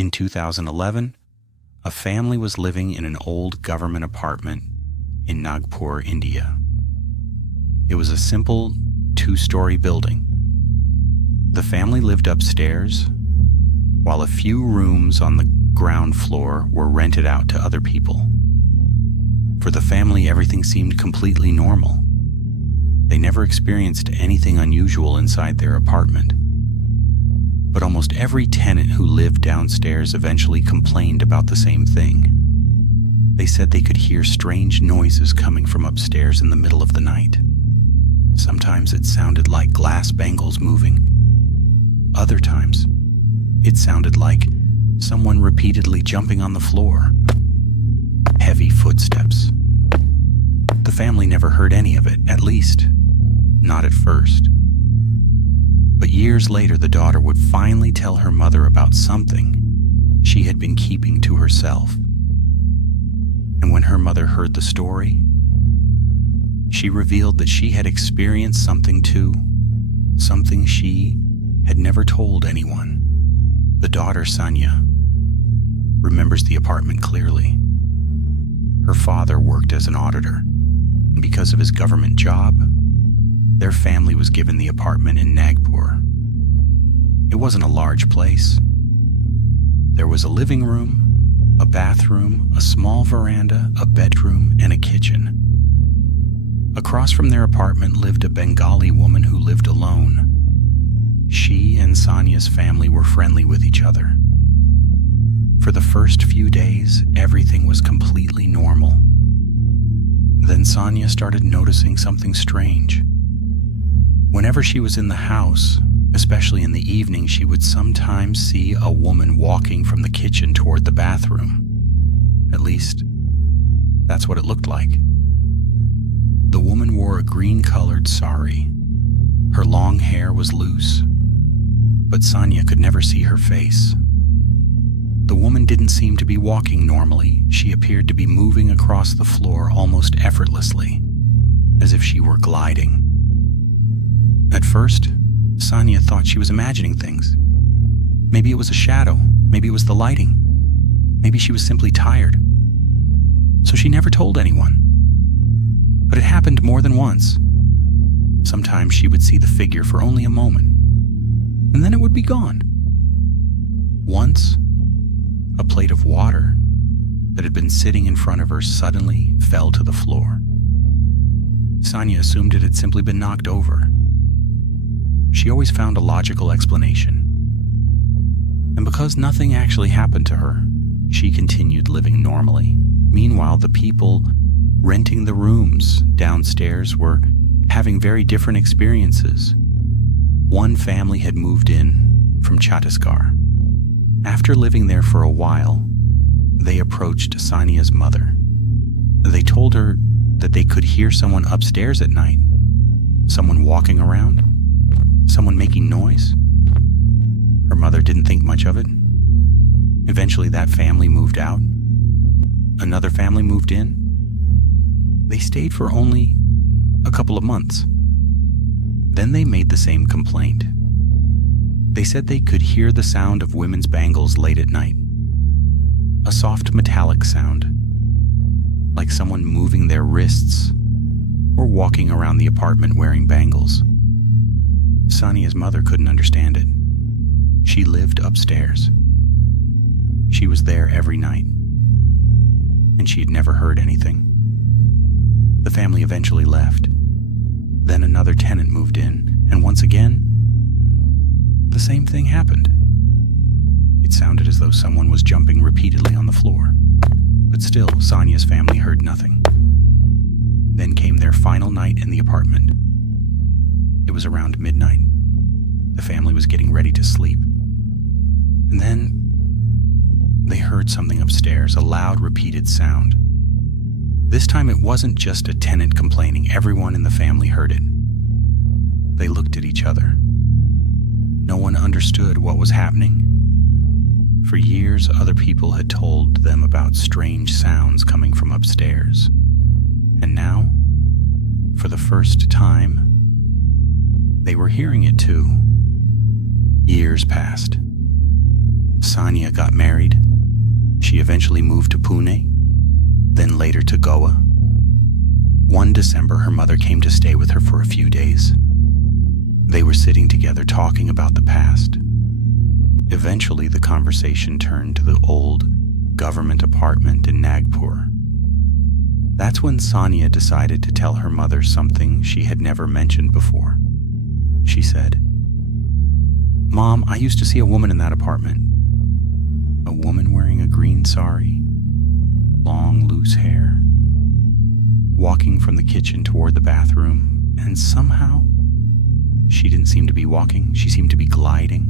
In 2011, a family was living in an old government apartment in Nagpur, India. It was a simple 2-story building. The family lived upstairs, while a few rooms on the ground floor were rented out to other people. For the family, everything seemed completely normal. They never experienced anything unusual inside their apartment. But almost every tenant who lived downstairs eventually complained about the same thing. They said they could hear strange noises coming from upstairs in the middle of the night. Sometimes it sounded like glass bangles moving. Other times, it sounded like someone repeatedly jumping on the floor. Heavy footsteps. The family never heard any of it, at least, not at first. But years later, the daughter would finally tell her mother about something she had been keeping to herself. And when her mother heard the story, she revealed that she had experienced something too, something she had never told anyone. The daughter, Sanya, remembers the apartment clearly. Her father worked as an auditor, and because of his government job, their family was given the apartment in Nagpur. It wasn't a large place. There was a living room, a bathroom, a small veranda, a bedroom, and a kitchen. Across from their apartment lived a Bengali woman who lived alone. She and Sanya's family were friendly with each other. For the first few days, everything was completely normal. Then Sanya started noticing something strange. Whenever she was in the house, especially in the evening, she would sometimes see a woman walking from the kitchen toward the bathroom. At least, that's what it looked like. The woman wore a green-colored sari. Her long hair was loose, but Sanya could never see her face. The woman didn't seem to be walking normally. She appeared to be moving across the floor almost effortlessly, as if she were gliding. At first, Sanya thought she was imagining things. Maybe it was a shadow. Maybe it was the lighting. Maybe she was simply tired. So she never told anyone. But it happened more than once. Sometimes she would see the figure for only a moment, and then it would be gone. Once, a plate of water that had been sitting in front of her suddenly fell to the floor. Sanya assumed it had simply been knocked over. She always found a logical explanation. And because nothing actually happened to her, she continued living normally. Meanwhile, the people renting the rooms downstairs were having very different experiences. One family had moved in from Chhattisgarh. After living there for a while, they approached Sanya's mother. They told her that they could hear someone upstairs at night, someone walking around, someone making noise. Her mother didn't think much of it. Eventually, that family moved out. Another family moved in. They stayed for only a couple of months. Then they made the same complaint. They said they could hear the sound of women's bangles late at night. A soft metallic sound, like someone moving their wrists or walking around the apartment wearing bangles. Sanya's mother couldn't understand it. She lived upstairs. She was there every night, and she had never heard anything. The family eventually left. Then another tenant moved in, and once again, the same thing happened. It sounded as though someone was jumping repeatedly on the floor, but still, Sanya's family heard nothing. Then came their final night in the apartment. It was around midnight. The family was getting ready to sleep. And then they heard something upstairs, a loud, repeated sound. This time it wasn't just a tenant complaining. Everyone in the family heard it. They looked at each other. No one understood what was happening. For years, other people had told them about strange sounds coming from upstairs. And now, for the first time, they were hearing it too. Years passed. Sonia got married. She eventually moved to Pune, then later to Goa. One December, her mother came to stay with her for a few days. They were sitting together talking about the past. Eventually, the conversation turned to the old government apartment in Nagpur. That's when Sonia decided to tell her mother something she had never mentioned before. She said, "Mom, I used to see a woman in that apartment. A woman wearing a green sari, long, loose hair, walking from the kitchen toward the bathroom, and somehow she didn't seem to be walking, she seemed to be gliding."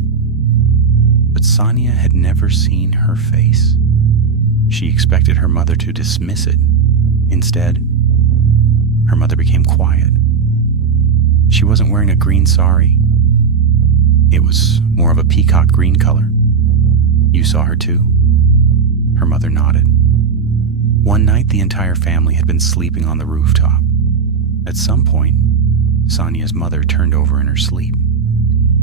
But Sonia had never seen her face. She expected her mother to dismiss it. Instead, her mother became quiet. She wasn't wearing a green sari. It was more of a peacock green color. "You saw her too?" Her mother nodded. One night, the entire family had been sleeping on the rooftop. At some point, Sonia's mother turned over in her sleep,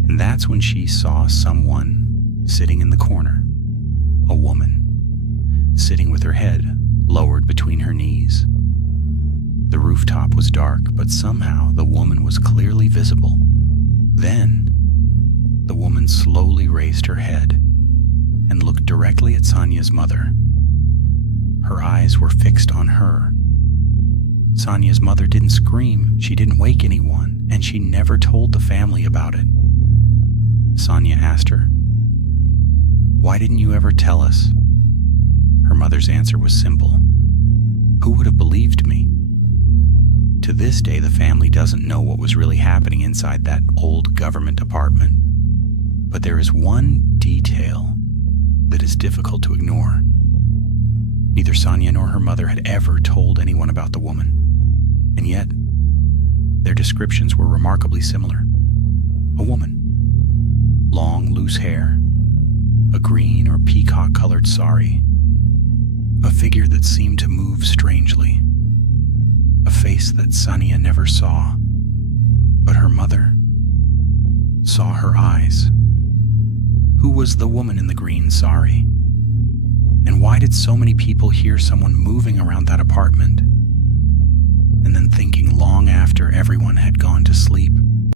and that's when she saw someone sitting in the corner. A woman, sitting with her head lowered between her knees. The rooftop was dark, but somehow the woman was clearly visible. Then, the woman slowly raised her head and looked directly at Sonia's mother. Her eyes were fixed on her. Sonia's mother didn't scream, she didn't wake anyone, and she never told the family about it. Sonia asked her, "Why didn't you ever tell us?" Her mother's answer was simple. "Who would have believed me?" To this day, the family doesn't know what was really happening inside that old government apartment. But there is one detail that is difficult to ignore. Neither Sonia nor her mother had ever told anyone about the woman, and yet their descriptions were remarkably similar. A woman, long, loose hair, a green or peacock-colored sari, a figure that seemed to move strangely, a face that Sonia never saw, but her mother saw her eyes. Who was the woman in the green sari? And why did so many people hear someone moving around that apartment? And then thinking long after everyone had gone to sleep,